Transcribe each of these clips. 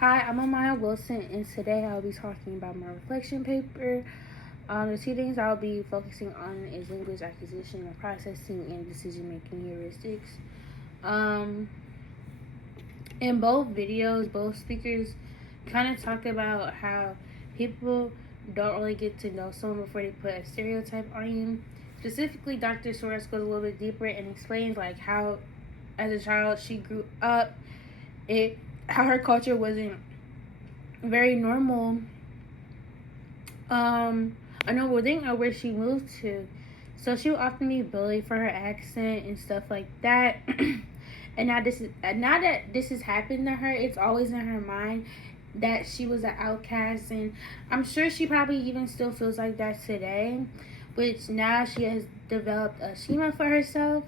Hi, I'm Amaya Wilson, and today I'll be talking about my reflection paper. The two things I'll be focusing on is language acquisition and processing and decision making heuristics. Um, in both videos, both speakers kind of talk about how people don't really get to know someone before they put a stereotype on you. Specifically, Dr. Soros goes a little bit deeper and explains like how, as a child, she grew up. How her culture wasn't very normal, a normal thing, or where she moved to. So she would often be bullied for her accent and stuff like that. And now that this has happened to her, it's always in her mind that she was an outcast, and I'm sure she probably even still feels like that today. Which now she has developed a schema for herself.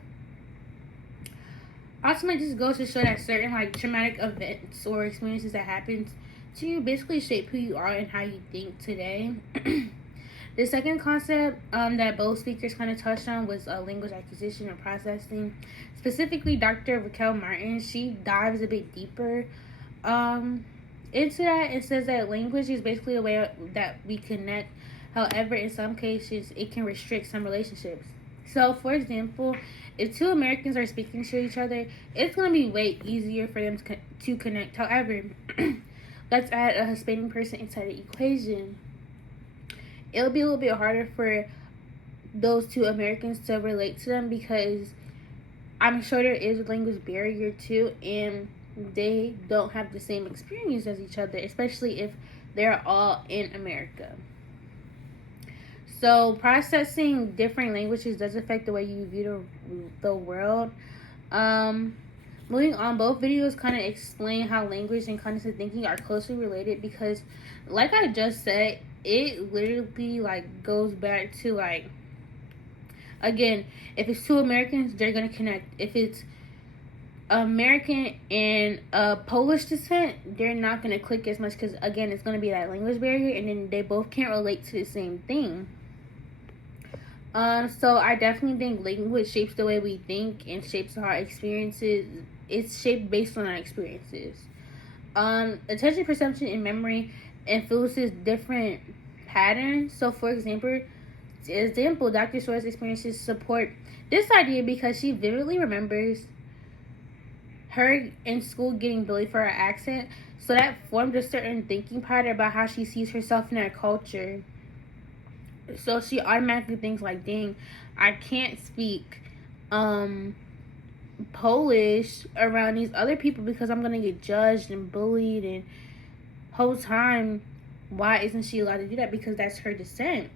Ultimately, just goes to show that certain like traumatic events or experiences that happened to you basically shape who you are and how you think today. The second concept that both speakers kind of touched on was language acquisition or processing. Specifically, Dr. Raquel Martin, she dives a bit deeper into that and says that language is basically a way that we connect. However, in some cases, it can restrict some relationships. So, for example, if two Americans are speaking to each other, it's going to be way easier for them to connect. However, let's add a Hispanic person inside the equation. It'll be a little bit harder for those two Americans to relate to them because I'm sure there is a language barrier too, and they don't have the same experience as each other, especially if they're all in America. So processing different languages does affect the way you view the world. Moving on, both videos kind of explain how language and cognitive thinking are closely related because, like I just said, it literally like goes back to like, again, if it's two Americans, they're gonna connect. If it's American and Polish descent, they're not gonna click as much because again, it's gonna be that language barrier, and then they both can't relate to the same thing. So I definitely think language shapes the way we think and shapes our experiences. It's shaped based on our experiences. Attention, perception, and memory influences different patterns. So, for example, Dr. Soros' experiences support this idea because she vividly remembers her in school getting bullied for her accent. So that formed a certain thinking pattern about how she sees herself in that culture. So she automatically thinks like, dang, I can't speak Polish around these other people because I'm gonna get judged and bullied, and whole time why isn't she allowed to do that? Because that's her descent.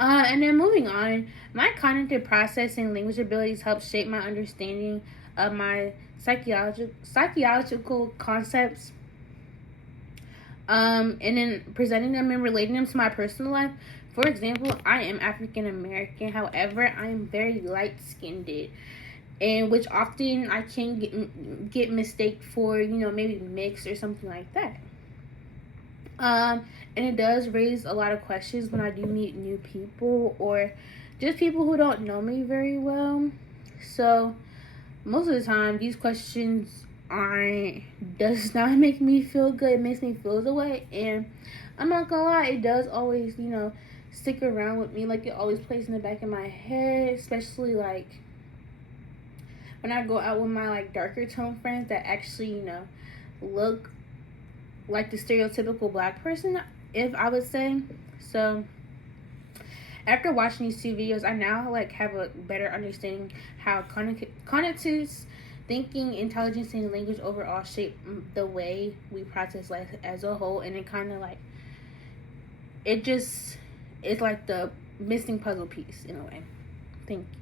And then moving on, my cognitive processing language abilities help shape my understanding of my psychological concepts, and then presenting them and relating them to my personal life. For example, I am African American. However, I am very light skinned, and which often I can get mistake for maybe mixed or something like that. And it does raise a lot of questions when I do meet new people or just people who don't know me very well. So most of the time, these questions aren't does not make me feel good. It makes me feel the way, and I'm not gonna lie, it does always stick around with me. Like it always plays in the back of my head, especially like when I go out with my like darker tone friends that actually look like the stereotypical black person, if I would say. So after watching these two videos, I now like have a better understanding how cognitive thinking, intelligence, and language overall shape the way we process life as a whole. And it kind of like it's like the missing puzzle piece in a way. Thank you.